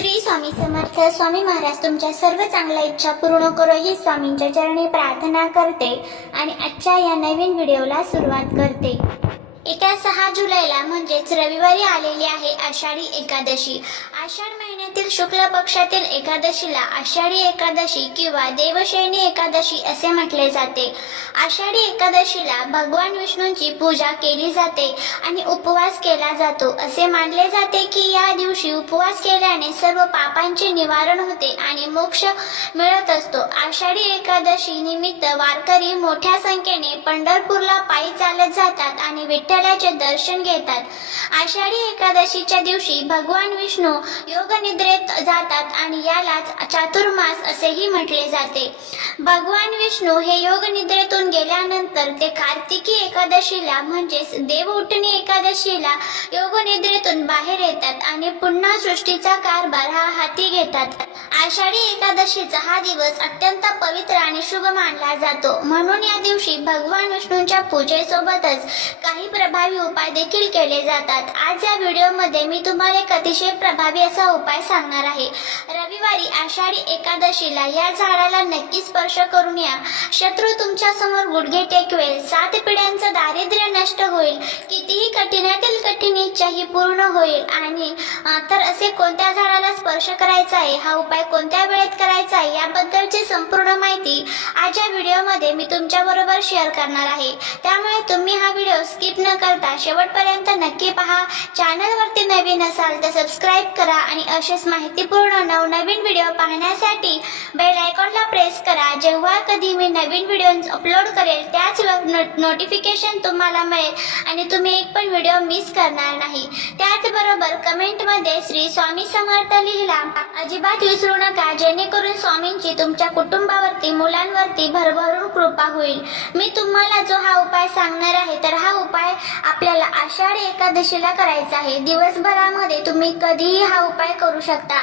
श्री स्वामी समर्थ. स्वामी महाराज तुमच्या सर्व चांगल्या इच्छा पूर्ण करो ही स्वामींच्या चरणी प्रार्थना करते आणि आजच्या या नवीन व्हिडिओला सुरुवात करते. येत्या 6 जुलैला म्हणजेच रविवारी आलेली आहे आषाढी एकादशी. आषाढ महिन्यातील शुक्ल पक्षातील एकादशीला आषाढी एकादशी किंवा देवशयनी एकादशी असे म्हटले जाते. आषाढी एकादशीला भगवान विष्णूंची पूजा केली जाते आणि उपवास केला जातो. असे मानले जाते की या दिवशी उपवास केल्याने सर्व पापांचे निवारण होते आणि मोक्ष मिळत असतो. आषाढी एकादशी निमित्त वारकरी मोठ्या संख्येने पंढरपूरला पायी चालत जातात आणि विठ्ठलाचे दर्शन घेतात. आषाढी एकादशीच्या दिवशी भगवान विष्णू योग निद्रेत जातात आणि यालाच चातुर्मास असेही म्हटले जाते. भगवान विष्णू हे योग निद्रेतून गेल्यानंतर ते कार्तिकी एकादशीला म्हणजेच देव उठणी एकादशीला योग निद्रेतून बाहेर येतात आणि पुन्हा सृष्टीचा कारभार हाती घेतात. आषाढी एकादशीचा हा दिवस अत्यंत पवित्र आणि शुभ मानला जातो. म्हणून या दिवशी भगवान विष्णूंच्या पूजेसोबतच काही प्रभावी उपाय देखील केले जातात. आज या व्हिडिओमध्ये मी तुम्हाला एक अतिशय प्रभावी असा उपाय सांगणार आहे. रविवारी आषाढी एकादशीला या झाडाला नक्की स्पर्श करून या. शत्रू तुमच्या समोर गुडघे टेकवेल. 7 पिढ्यांचं दारिद्र्य नष्ट होईल. कितीही कठीणातील कठीण इच्छा ही पूर्ण होईल. आणि तर असे कोणत्या झाडाला स्पर्श करायचा आहे, हा उपाय कोणत्या वेळेत करायचा आहे याबद्दलची संपूर्ण माहिती आज या व्हिडिओमध्ये मी तुमच्या बरोबर शेअर करणार आहे. त्यामुळे तुम्ही हा व्हिडिओ स्किप न करता शेवटपर्यंत नक्की पहा. चॅनलवरती नवीन असाल तर सबस्क्राईब करा आणि असेच माहितीपूर्ण नवनवीन व्हिडिओ पाहण्यासाठी बेल आयकॉनला प्रेस करा. जेव्हा कधी मी नवीन व्हिडिओ अपलोड करेल त्याच नोटिफिकेशन तुम्हाला मिळेल आणि तुम्ही एक पण व्हिडिओ मिस करणार नाही. त्याचबरोबर कमेंटमध्ये श्री स्वामी समर्थ लिहिला अजिबात विसरू नका, जेणेकरून स्वामींची तुमच्या कुटुंबावरती मुलांवरती भरभरून कृपा होईल. मी तुम्हाला जो हा उपाय सांगणार आहे तर हा उपाय आपल्याला आषाढी एकादशीला करायचा आहे. दिवसभरामध्ये तुम्ही कधीही हा उपाय करू शकता.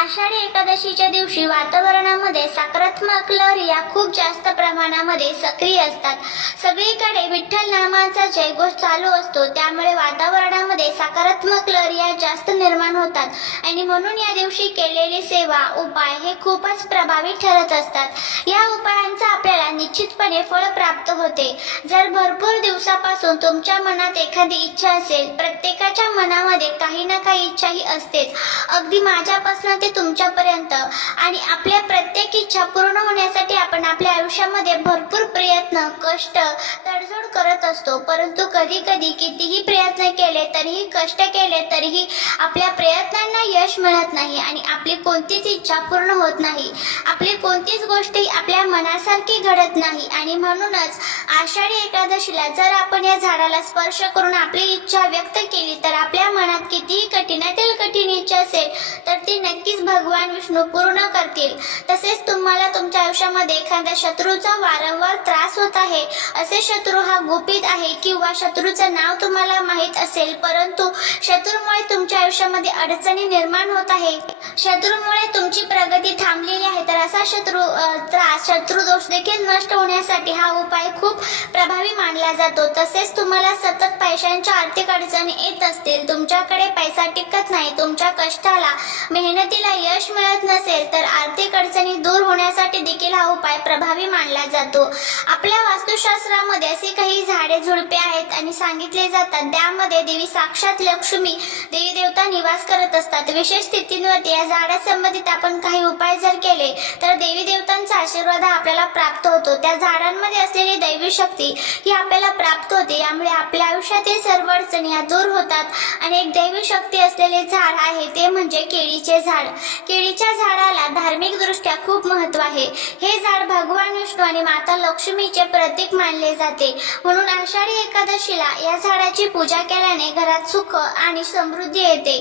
आषाढी एकादशीच्या दिवशी वातावरणामध्ये सकारात्मक लहरी खूप जास्त प्रमाणामध्ये सक्रिय असतात. सगळीकडे विठ्ठल नामाचा जयघोष चालू असतो. त्यामुळे वातावरणामध्ये सकारात्मक लहरी जास्त निर्माण होतात आणि म्हणून या दिवशी केलेली सेवा उपाय हे खूपच प्रभावी ठरत असतात. या उपायांचा आपल्याला निश्चितपणे फळ प्राप्त होते. जर भरपूर दिवसापासून तुमच्या मनात एखादी इच्छा असेल, प्रत्येकाच्या मनामध्ये काही ना काही इच्छा ही असतेच, अगदी माझ्यापासून ते तुमच्यापर्यंत, आणि आपल्या प्रत्येक इच्छा पूर्ण होण्यासाठी आपण आपल्या आयुष्यामध्ये भरपूर प्रयत्न, कष्ट, तडजोड करत असतो. परंतु कधी कधी कितीही प्रयत्न केले तरीही, कष्ट केले तरीही आपल्या प्रयत्नांना यश मिळत नाही आणि आपली कोणतीच इच्छा पूर्ण होत नाही. आपली कोणतीच गोष्ट आपल्या मनासारखी घडत नाही. आणि म्हणूनच आषाढी एकादशीला जर आपण या झाडाला स्पर्श करून आपली इच्छा व्यक्त केली तर आपल्या मनात कितीही कठीणातील कठीण इच्छा असेल तर ती नक्कीच भगवान विष्णू पूर्ण करतील. तसेच तुम्हाला तुमच्या आयुष्यामध्ये एखाद्या शत्रूचा वारंवार त्रास होत आहे, असे शत्रू हा गुपित आहे किंवा शत्रूचं नाव तुम्हाला माहित असेल, परंतु शत्रूमुळे तुमच्या आयुष्यामध्ये अडचणी निर्माण होत आहे, शत्रूमुळे तुमची प्रगती थांबलेली आहे, तर असा शत्रू दोष देखील नष्ट होण्यासाठी हा उपाय खूप प्रभावी मानला जातो. तसेच तुम्हाला सतत पैशांच्या आर्थिक अडचणी येत असतील, तुमच्याकडे पैसा टिकत नाही, तुमच्या कष्टाला, मेहनतीला यश मिळत नसेल, तर आर्थिक अडचणी दूर होण्यासाठी देखील हा उपाय प्रभावी मानला जातो. आपल्या वास्तुशास्त्रामध्ये असे काही झाडे झुडपे आहेत आणि सांगितले जातात त्यामध्ये देवी साक्षात लक्ष्मी, देवी देवता निवास करत असतात. विशेष स्थितींवरती या झाडासंबंधित आपण काही उपाय जर केले तर देवी देवतांचा आशीर्वाद आपल्याला प्राप्त होतो. त्या झाडांमध्ये असलेली दैवी शक्ती ही आपल्याला प्राप्त होते. यामुळे आपल्या आयुष्यातील सर्व अडचणी दूर होतात. आणि एक दैवी शक्ती असलेले झाड आहे ते म्हणजे केळीचे झाड. केळीच्या झाडाला धार्मिक दृष्ट्या खूप महत्व आहे. हे झाड भगवान विष्णू आणि माता लक्ष्मीचे प्रतीक मानले जाते. म्हणून आषाढी एकादशीला या झाडाची पूजा केल्याने घरात सुख आणि समृद्धी येते.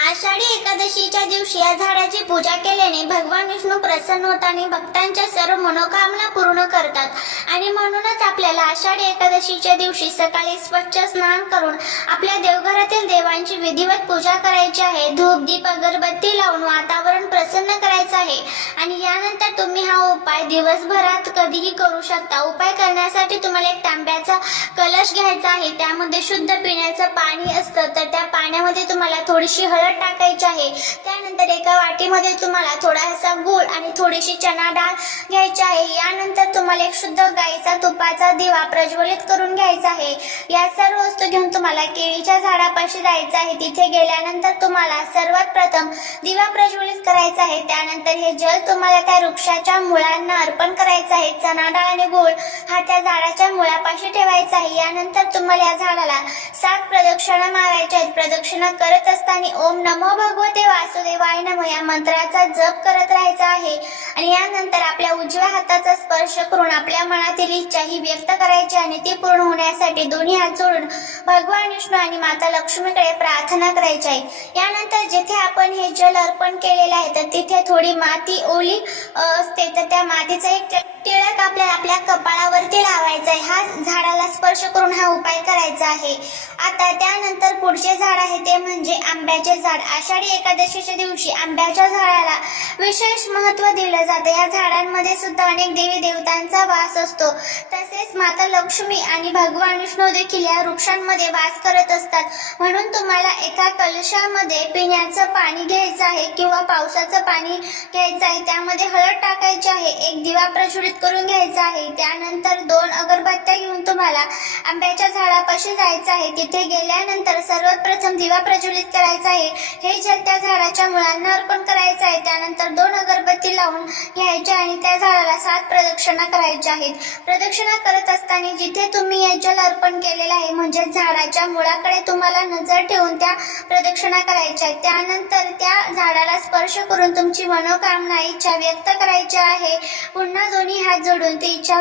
आषाढी एकादशीच्या दिवशी या झाडाची पूजा केल्याने भगवान विष्णू प्रसन्न होतात आणि भक्तांच्या सर्व मनोकामना पूर्ण करतात. आणि म्हणूनच आपल्याला आषाढी एकादशीच्या दिवशी सकाळी स्वच्छ स्नान करून आपल्या देवघरातील देवांची विधिवत पूजा करायची आहे. धूप, दीप, अगरबत्ती लावून वातावरण प्रसन्न करायचं आहे. आणि यानंतर तुम्ही हा उपाय दिवसभरात कधीही करू शकता. उपाय करण्यासाठी तुम्हाला एक तांब्याचा कलश घ्यायचा आहे. त्यामध्ये शुद्ध पिण्याचं पाणी असतं, तर त्या पाण्यामध्ये तुम्हाला थोडीशी हळद टाकायची आहे. त्यानंतर एका वाटीमध्ये तुम्हाला थोडासा गूळ आणि थोडीशी चणा डाळ घ्यायची आहे. यानंतर तुम्हाला एक शुद्ध गाईचा तुपाचा दिवा प्रज्वलित करून घ्यायचा आहे. या सर्व वस्तू घेऊन तुम्हाला केळीच्या झाडापाशी जायचं आहे. तिथे गेल्यानंतर तुम्हाला सर्वात प्रथम दिवा प्रज्वलित करायचा आहे. त्यानंतर हे जल तुम्हाला त्या वृक्षाच्या मुळांना अर्पण करायचं आहे. चणा डाळ आणि गूळ हा त्या झाडाच्या मुळापाशी ठेवायचा आहे. यानंतर तुम्हाला या झाडाला 7 प्रदक्षिणा मारायच्या आहेत. प्रदक्षिणा करत असताना ओम नमो भगवते वासुदेवाय नमः या मंत्राचा जप करत राहायचा आहे. आणि यानंतर आपल्या उजव्या हाताचा स्पर्श करून आपल्या मनातील इच्छा ही व्यक्त करायची आणि ती पूर्ण होण्यासाठी दोन्ही हात जोडून भगवान विष्णू आणि माता लक्ष्मीकडे प्रार्थना करायची आहे. यानंतर जिथे आपण हे जल अर्पण केलेले आहे तर तिथे थोडी माती ओली असते तर त्या मातीचा एक टिळक आपल्या कपाळावरती लावायचा आहे. हा झाडाला स्पर्श करून हा उपाय करायचा आहे. आता त्यानंतर पुढचे झाड आहे ते म्हणजे आंब्याचे झाड. आषाढी एकादशीच्या दिवशी आंब्याच्या झाडाला विशेष महत्त्व दिलं जातं. या झाडांमध्ये सुद्धा अनेक देवी देवतांचा वास असतो. तसेच माता लक्ष्मी आणि भगवान विष्णू देखील या वृक्षांमध्ये वास करत असतात. म्हणून तुम्हाला एका कलशामध्ये पिण्याचं पाणी घ्यायचं आहे किंवा पावसाचं पाणी घ्यायचं आहे. त्यामध्ये हळद टाकायची आहे. एक दिवा प्रज्वलित करून घ्यायचा आहे. त्यानंतर 2 अगरबत्त्या घेऊन तुम्हाला आंब्याच्या झाडापाशी जायचं आहे. तिथे गेल्यानंतर सर्वात प्रथम दिवा प्रज्वलित करायचा आहे. हे जल त्या झाडाच्या मुळांना अर्पण करायचं आहे. त्यानंतर 2 अगरबत्ती लावून घ्यायच्या आणि त्या झाडाला 7 प्रदक्षिणा करायच्या आहेत. प्रदक्षिणा करत असताना जिथे तुम्ही हे जल अर्पण केलेलं आहे म्हणजे झाडाच्या मुळाकडे तुम्हाला नजर ठेवून त्या प्रदक्षिणा करायच्या आहेत. त्यानंतर त्या झाडाला स्पर्श करून तुमची मनोकामना इच्छा व्यक्त करायची आहे. पुन्हा दोन्ही हात जोडून ती इच्छा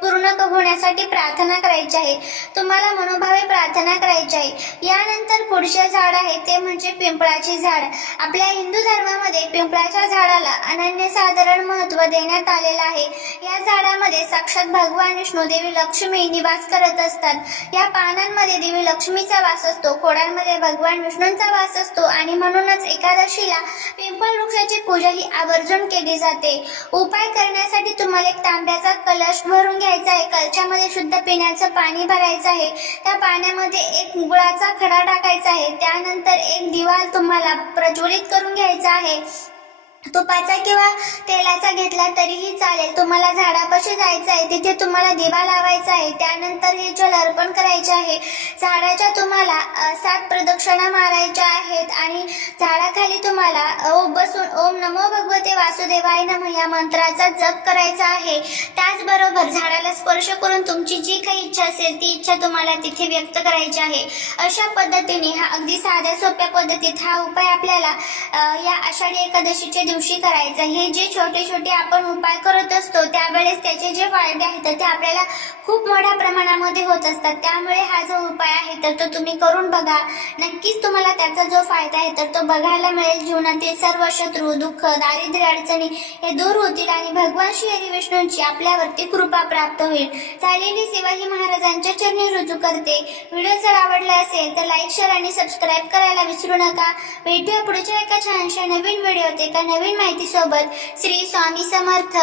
पूर्ण होण्यासाठी प्रार्थना करायची आहे. तुम्हाला मनोभावे प्रार्थना करायची आहे. यानंतर पुढचे झाड आहे ते म्हणजे पिंपळाचे झाड. आपल्या हिंदू धर्मामध्ये पिंपळाच्या झाडाला अनन्यसाधारण महत्त्व देण्यात आलेलं आहे. या झाडामध्ये साक्षात भगवान विष्णू देवी लक्ष्मी निवास करत असतात. या पानांमध्ये देवी लक्ष्मीचा वास असतो. खोडांमध्ये भगवान विष्णूंचा वास असतो आणि म्हणूनच एकादशीला पिंपळ वृक्षाची पूजा ही आवर्जून केली जाते. उपाय करण्यासाठी तुम्हाला एक तांब्याचा कलश भरून घ्यायचा आहे. कलशामध्ये शुद्ध पिण्याचं पाणी भरायचं आहे. त्या पाण्यामध्ये एक गुळाचा खडा टाकायचा आहे. त्यानंतर एक दिवा तुम्हाला प्रज्वलित करून घ्यायचा आहे. तुपाचा किंवा तेलाचा घेतला तरीही चालेल. तुम्हाला झाडापाशी जायचं आहे. तिथे तुम्हाला दिवा लावायचा आहे. त्यानंतर हे जल अर्पण करायचे आहे. झाडाच्या तुम्हाला 7 प्रदक्षिणा मारायच्या आहेत आणि झाडाखाली तुम्हाला बसून ओम नमो भगवते वासुदेवाय नमः या मंत्राचा जप करायचा आहे. त्याचबरोबर झाडाला स्पर्श करून तुमची जी काही इच्छा असेल ती इच्छा तुम्हाला तिथे व्यक्त करायची आहे. अशा पद्धतीने हा अगदी साध्या सोप्या पद्धतीत हा उपाय आपल्याला या आषाढी एकादशीच्या दिवशी करायचा. हे जे छोटे छोटे आपण उपाय करत असतो त्यावेळेस त्याचे जे फायदे आहेत ते आपल्याला खूप मोठ्या प्रमाणामध्ये होत असतात. त्यामुळे हा जो उपाय आहे तर तो तुम्ही करून बघा. नक्कीच तुम्हाला त्याचा जो फायदा आहे तर तो बघायला मिळेल. जीवनातील सर्व शत्रू दुःख दारिद्र्य अडचणी हे दूर होतील आणि भगवान श्री हरी विष्णूंची आपल्यावरती कृपा प्राप्त होईल. झालेली सेवा ही महाराजांच्या चरणी रुजू करते. व्हिडिओ जर आवडला असेल तर लाईक शेअर आणि सबस्क्राईब करायला विसरू नका. भेटूया पुढच्या एका छानशा नवीन व्हिडिओत एका नवीन माहिती सोबत. श्री स्वामी समर्थ.